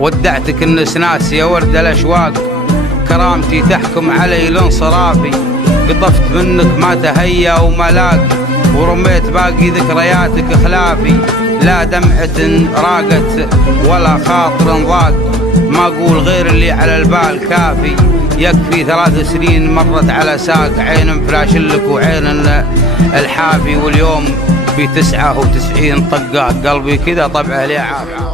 ودعتك النسناس يا ورد الأشواق، كرامتي تحكم علي الانصرافي، قطفت منك ما تهيا وما لاق، ورميت باقي ذكرياتك خلافي. لا دمعة راقت ولا خاطر ضاق، ما أقول غير اللي على البال كافي. يكفي 3 سنين مرت على ساق، عين فلاش لك وعين الحافي، واليوم في 99 طقة قلبي كذا طبعه لي عافي.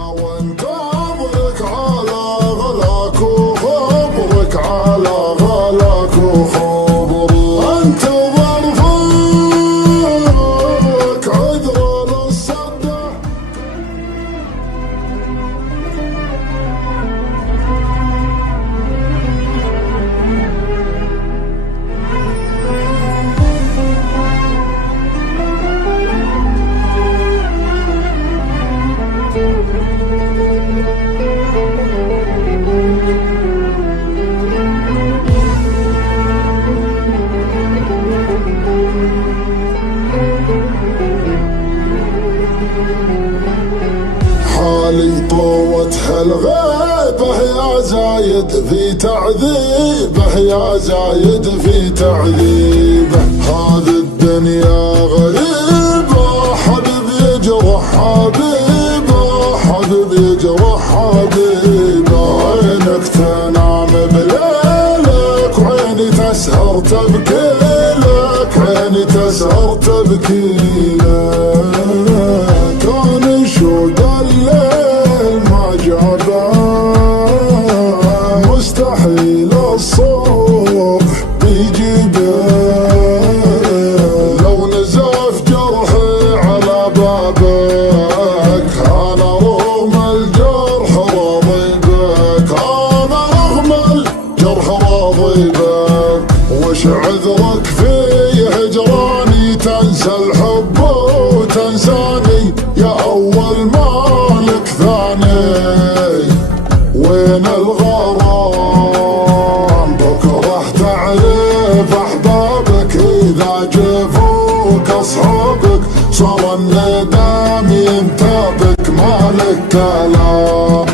حالي طوتها الغيبة يا زايد في تعذيبه، يا زايد في تعذيبه. هذه الدنيا غريبة، حبيب يجرح حبيبه، حبيب يجرح حبيبه. عينك تنام بليلك وعيني تسهر تبكي لك، عيني تسهر تبكي لك. كان شوق الليل ما جابه، مستحيل الصبح بيجيبه. لو نزف جرحي على بابك، انا رغم الجرح راضي بك، انا رغم الجرح راضي بك. وش عذرك في هجراني؟ تنسى الحب وتنساني، يا أول مالك ثاني. وين الغرام؟ بكره تعرف أحبابك، إذا جفوك أصحابك صار الندم ينتابك، مالك كلام.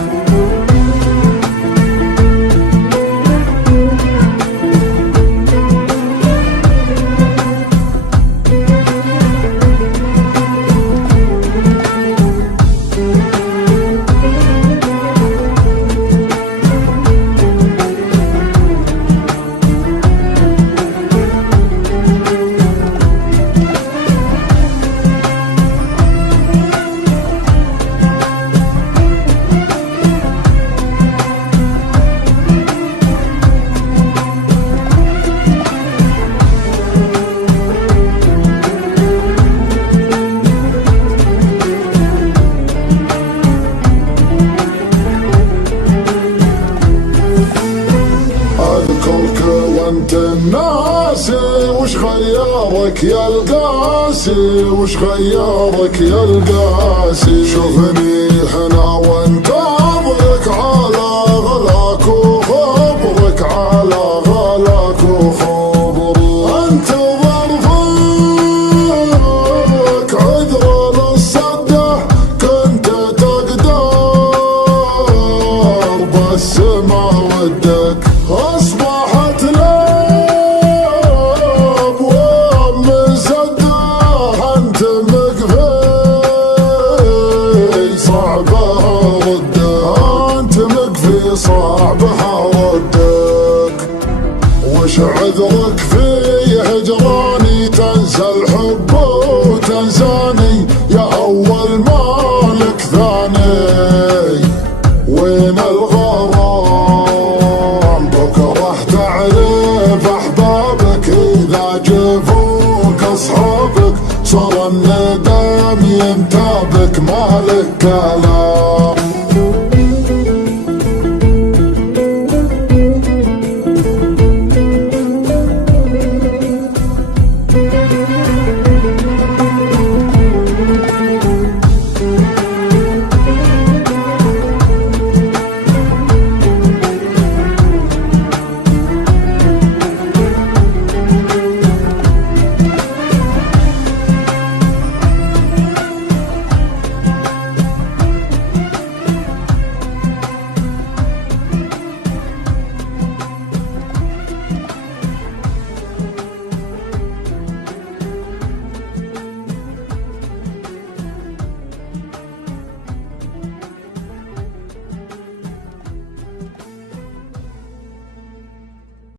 وانت الناسي، وش خيارك يا القاسي، وش خيارك يا القاسي. شوفني هنا وانت ضيق على غلاك وخبرك، على غلاك وخبرك. انت ظرفك عذر للصده، كنت تقدر بس ما ودك. أصبحت الأبواب مسده، أنت مقفي صعبها ردك، أنت مقفي صعبها ردك. وش عذرك في هجراني؟ تنسى الحب وتنساني، يا أول مالك ثاني. وين الغرام؟ بكره تعرف أحبابك، إذا جفوك أصحابك صار الندم ينتابك، مالك كلام.